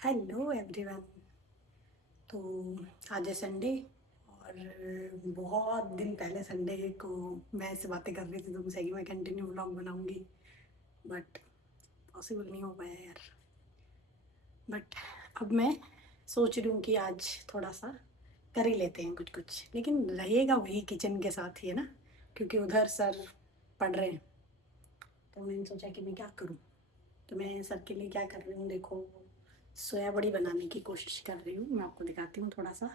Hello everyone. तो आज है संडे और बहुत दिन पहले संडे को मैं ऐसे बातें कर रही थी तुमसे कि मैं कंटिन्यू व्लॉग बनाऊंगी, बट पॉसिबल नहीं हो पाया यार। बट अब मैं सोच रही हूँ कि आज थोड़ा सा कर ही लेते हैं कुछ कुछ, लेकिन रहेगा वही किचन के साथ ही है ना, क्योंकि उधर सर पढ़ रहे हैं। तो मैंने सोचा कि मैं क्या करूँ। तो मैं सर के लिए क्या कर रही हूँ, देखो सोया बड़ी बनाने की कोशिश कर रही हूँ। मैं आपको दिखाती हूँ थोड़ा सा,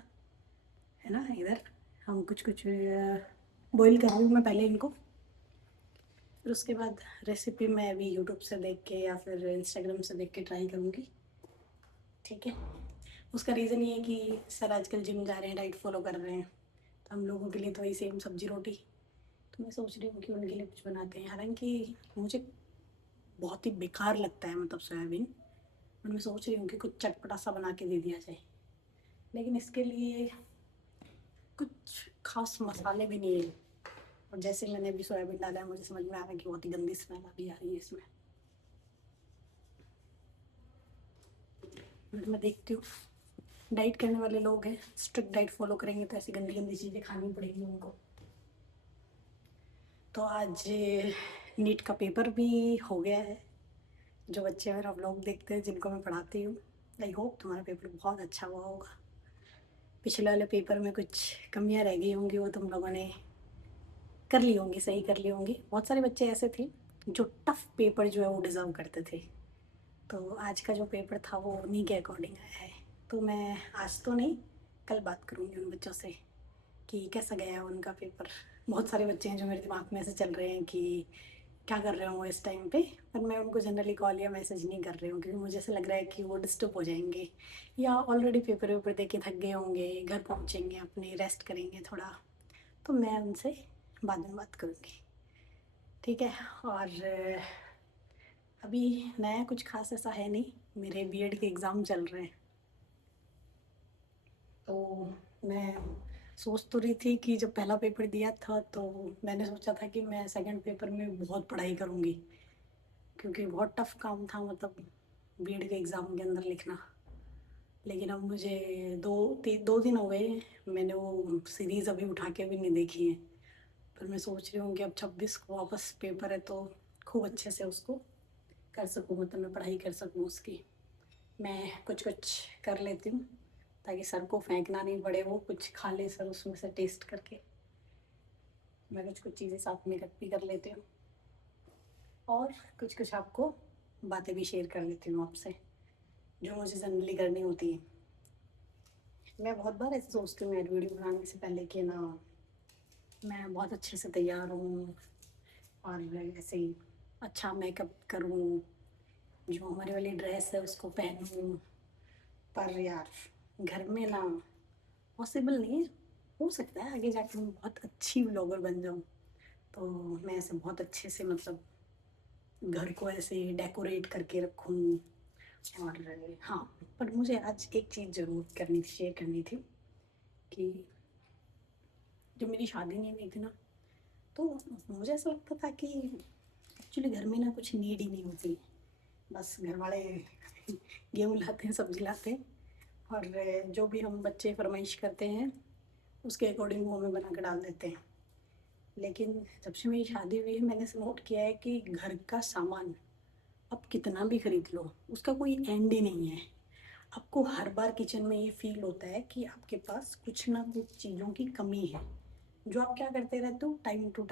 है ना। इधर हम कुछ कुछ बॉईल कर रही हूँ मैं पहले इनको, फिर उसके बाद रेसिपी मैं अभी यूट्यूब से देख के या फिर इंस्टाग्राम से देख के ट्राई करूँगी। ठीक है। उसका रीज़न ये है कि सर आजकल जिम जा रहे हैं, डाइट फॉलो कर रहे हैं, तो हम लोगों के लिए तो वही सेम सब्जी रोटी। तो मैं सोच रही हूँ कि उनके लिए कुछ बनाते हैं, हालांकि मुझे बहुत ही बेकार लगता है मतलब सोयाबीन। और मैं सोच रही हूँ कि कुछ चटपटा सा बना के दे दिया जाए, लेकिन इसके लिए कुछ खास मसाले भी नहीं है। और जैसे मैंने अभी सोयाबीन डाला है, मुझे समझ में आ रहा है कि बहुत ही गंदी स्मेल अभी आ रही है इसमें। बट मैं देखती हूँ, डाइट करने वाले लोग हैं, स्ट्रिक्ट डाइट फॉलो करेंगे तो ऐसी गंदी गंदी चीज़ें खानी पड़ेंगी उनको। तो आज नीट का पेपर भी हो गया है। जो बच्चे मेरा व्लॉग देखते हैं, जिनको मैं पढ़ाती हूँ, आई होप तुम्हारा पेपर बहुत अच्छा हुआ होगा। पिछले वाले पेपर में कुछ कमियाँ रह गई होंगी, वो तुम लोगों ने कर ली होंगी, सही कर ली होंगी। बहुत सारे बच्चे ऐसे थे जो टफ पेपर जो है वो डिज़र्व करते थे। तो आज का जो पेपर था वो उन्हीं के अकॉर्डिंग आया है। तो मैं आज तो नहीं, कल बात करूँगी उन बच्चों से कि कैसा गया उनका पेपर। बहुत सारे बच्चे हैं जो मेरे दिमाग में ऐसे चल रहे हैं कि क्या कर रहे हो इस टाइम पे, पर मैं उनको जनरली कॉल या मैसेज नहीं कर रही हूँ, क्योंकि मुझे ऐसा लग रहा है कि वो डिस्टर्ब हो जाएंगे या ऑलरेडी पेपर वेपर दे के थक गए होंगे, घर पहुँचेंगे, अपने रेस्ट करेंगे थोड़ा। तो मैं उनसे बाद में बात करूँगी, ठीक है। और अभी नया कुछ खास ऐसा है नहीं, मेरे बीएड के एग्ज़ाम चल रहे हैं। तो मैं सोच तो रही थी कि जब पहला पेपर दिया था तो मैंने सोचा था कि मैं सेकंड पेपर में बहुत पढ़ाई करूँगी, क्योंकि बहुत टफ काम था मतलब बीएड के एग्ज़ाम के अंदर लिखना। लेकिन अब मुझे 2 दिन हो गए, मैंने वो सीरीज़ अभी उठा के भी नहीं देखी है। पर मैं सोच रही हूँ कि अब 26 को वापस पेपर है, तो खूब अच्छे से उसको कर सकूँ, मतलब मैं पढ़ाई कर सकूँ उसकी। मैं कुछ कुछ कर लेती हूँ ताकि सर को फेंकना नहीं पड़े, वो कुछ खा ले सर उसमें से टेस्ट करके। मैं कुछ कुछ चीज़ें साथ में भी कर लेती हूँ, और कुछ कुछ आपको बातें भी शेयर कर लेती हूँ आपसे, जो मुझे जनरली करनी होती है। मैं बहुत बार ऐसे सोचती हूँ यार, वीडियो बनाने से पहले कि ना मैं बहुत अच्छे से तैयार हूँ और ऐसे ही अच्छा मेकअप करूँ, जो हमारी वाली ड्रेस है उसको पहनूँ। पर यार घर में ना पॉसिबल नहीं है। हो सकता है आगे जाके मैं बहुत अच्छी व्लॉगर बन जाऊँ, तो मैं ऐसे बहुत अच्छे से मतलब घर को ऐसे डेकोरेट करके रखूँ। और हाँ, पर मुझे आज एक चीज़ ज़रूर करनी थी, शेयर करनी थी कि जब मेरी शादी नहीं हुई थी ना, तो मुझे ऐसा लगता था कि एक्चुअली घर में ना कुछ नीड ही नहीं होती। बस घर वाले गेहूँ लाते हैं, सब्जी लाते हैं, और जो भी हम बच्चे फरमाइश करते हैं उसके अकॉर्डिंग वो हमें बना कर डाल देते हैं। लेकिन जब से मेरी शादी हुई है, मैंने ऐसा नोट किया है कि घर का सामान आप कितना भी खरीद लो, उसका कोई एंड ही नहीं है। आपको हर बार किचन में ये फील होता है कि आपके पास कुछ ना कुछ चीज़ों की कमी है, जो आप क्या करते रहते हो, टाइम टू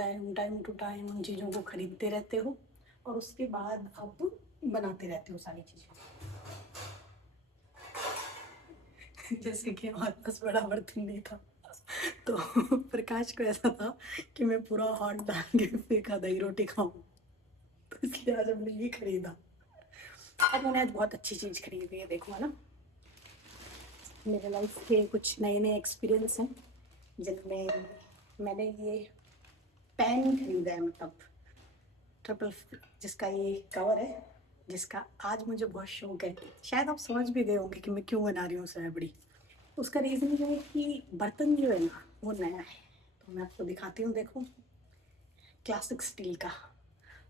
टाइम उन चीज़ों को खरीदते रहते हो, और उसके बाद आप बनाते रहते हो सारी चीज़ें। जैसे कि हमारे पास बड़ा बर्तन नहीं था, तो प्रकाश को ऐसा था कि मैं पूरा हाथ डाल के फेंका दही रोटी खाऊं, तो इसलिए आज हमने ये खरीदा। और मैंने आज बहुत अच्छी चीज़ खरीदी है, देखो है ना। मेरे लाइफ के कुछ नए नए एक्सपीरियंस हैं जिनमें मैंने ये पेन खरीदा है, मतलब ट्रिपल, जिसका ये कवर है, जिसका आज मुझे बहुत शौक है। शायद आप समझ भी गए होंगे कि मैं क्यों बना रही हूँ सोयाबड़ी। उसका रीज़न ये है कि बर्तन जो है ना वो नया है। तो मैं आपको दिखाती हूँ, देखो, क्लासिक स्टील का।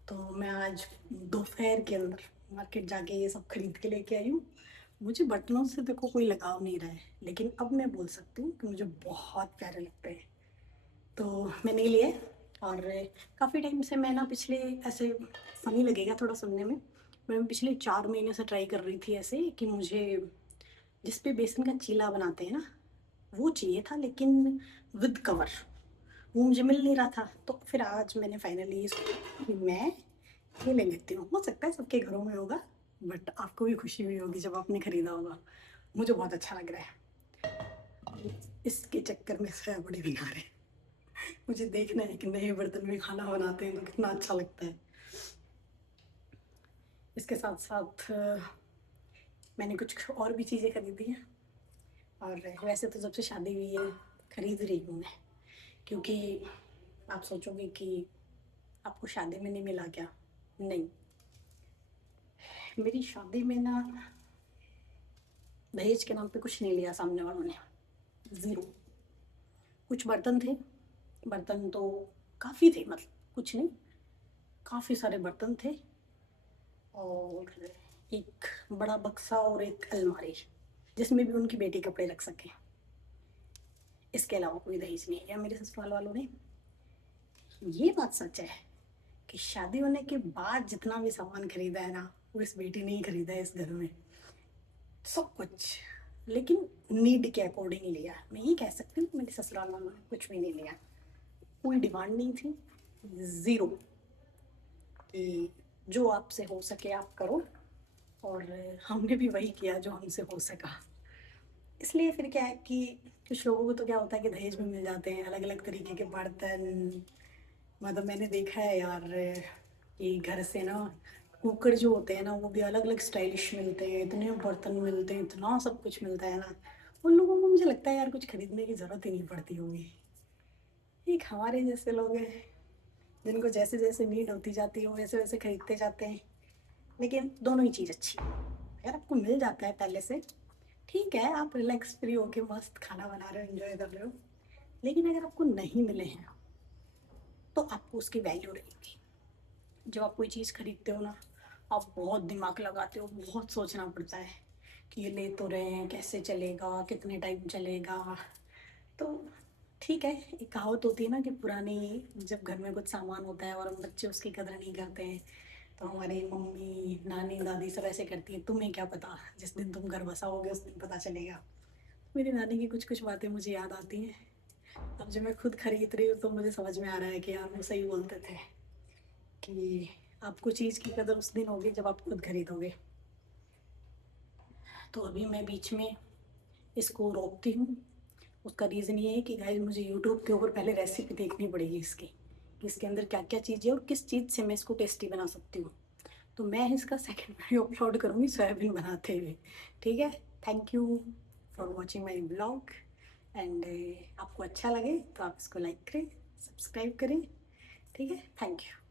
तो मैं आज दोपहर के अंदर मार्केट जाके ये सब खरीद के लेके आई हूँ। मुझे बर्तनों से देखो कोई लगाव नहीं रहा है, लेकिन अब मैं बोल सकती हूँ कि मुझे बहुत प्यारे लगते हैं। तो मैंने लिए, और काफ़ी टाइम से मैं ना पिछले, ऐसे फ़नी लगेगा थोड़ा सुनने में, मैं पिछले 4 महीने से ट्राई कर रही थी ऐसे कि मुझे जिस पे बेसन का चीला बनाते हैं ना, वो चाहिए था, लेकिन विद कवर वो मुझे मिल नहीं रहा था। तो फिर आज मैंने फाइनली ये सोचा कि मैं ये ले लेती हूँ। हो सकता है सबके घरों में होगा, बट आपको भी खुशी हुई होगी जब आपने ख़रीदा होगा। मुझे बहुत अच्छा लग रहा है। इसके चक्कर में सोया बड़ी बेकार है। मुझे देखना है कि नए बर्तन में खाना बनाते हैं तो कितना अच्छा लगता है। इसके साथ साथ मैंने कुछ और भी चीज़ें खरीदी हैं, और वैसे तो जब से शादी हुई है खरीद रही हूँ मैं, क्योंकि आप सोचोगे कि आपको शादी में नहीं मिला क्या? नहीं, मेरी शादी में ना दहेज के नाम पे कुछ नहीं लिया सामने वालों ने, ज़ीरो। कुछ बर्तन थे, बर्तन तो काफ़ी थे, मतलब कुछ नहीं, काफ़ी सारे बर्तन थे, और एक बड़ा बक्सा और एक अलमारी जिसमें भी उनकी बेटी कपड़े रख सके। इसके अलावा कोई दहेज नहीं लिया मेरे ससुराल वालों ने। ये बात सच है कि शादी होने के बाद जितना भी सामान खरीदा है ना, वो इस बेटी ने ही खरीदा है इस घर में, सब कुछ। लेकिन नीड के अकॉर्डिंग लिया। मैं ये कह सकती हूँ मेरे ससुराल वालों ने कुछ भी नहीं लिया, कोई डिमांड नहीं थी, ज़ीरो, कि जो आपसे हो सके आप करो, और हमने भी वही किया जो हमसे हो सका। इसलिए फिर क्या है कि कुछ लोगों को तो क्या होता है कि दहेज में मिल जाते हैं अलग अलग तरीके के बर्तन। मतलब मैंने देखा है यार कि घर से ना कुकर जो होते हैं ना, वो भी अलग अलग स्टाइलिश मिलते हैं, इतने बर्तन मिलते हैं, इतना सब कुछ मिलता है ना, उन लोगों को मुझे लगता है यार कुछ खरीदने की ज़रूरत ही नहीं पड़ती होगी। एक हमारे जैसे लोग हैं जिनको जैसे जैसे नीड होती जाती है वो वैसे वैसे खरीदते जाते हैं। लेकिन दोनों ही चीज़ अच्छी है। अगर आपको मिल जाता है पहले से, ठीक है, आप रिलैक्स फ्री होके मस्त खाना बना रहे हो, एंजॉय कर रहे हो। लेकिन अगर आपको नहीं मिले हैं तो आपको उसकी वैल्यू रहेगी। जब आप कोई चीज़ खरीदते हो ना, आप बहुत दिमाग लगाते हो, बहुत सोचना पड़ता है कि ये ले तो रहे हैं, कैसे चलेगा, कितने टाइम चलेगा। तो ठीक है, एक कहावत होती है ना कि पुरानी, जब घर में कुछ सामान होता है और हम बच्चे उसकी कदर नहीं करते हैं, तो हमारी मम्मी नानी दादी सब ऐसे करती हैं, तुम्हें क्या पता, जिस दिन तुम घर बसाओगे उस दिन पता चलेगा। मेरी नानी की कुछ कुछ बातें मुझे याद आती हैं। अब जब मैं खुद खरीद रही हूँ तो मुझे समझ में आ रहा है कि यार वो सही बोलते थे कि आपको चीज़ की कदर उस दिन होगी जब आप खुद खरीदोगे। तो अभी मैं बीच में इसको रोकती हूँ। उसका रीज़न ये है कि गाइस मुझे यूट्यूब के ऊपर पहले रेसिपी देखनी पड़ेगी इसकी, कि इसके अंदर क्या क्या चीज़ें और किस चीज़ से मैं इसको टेस्टी बना सकती हूँ। तो मैं इसका सेकंड वीडियो अपलोड करूँगी सोयाबीन बनाते हुए। ठीक है, thank you for watching my blog, and आपको अच्छा लगे तो आप इसको लाइक करें, सब्सक्राइब करें। ठीक है, थैंक यू।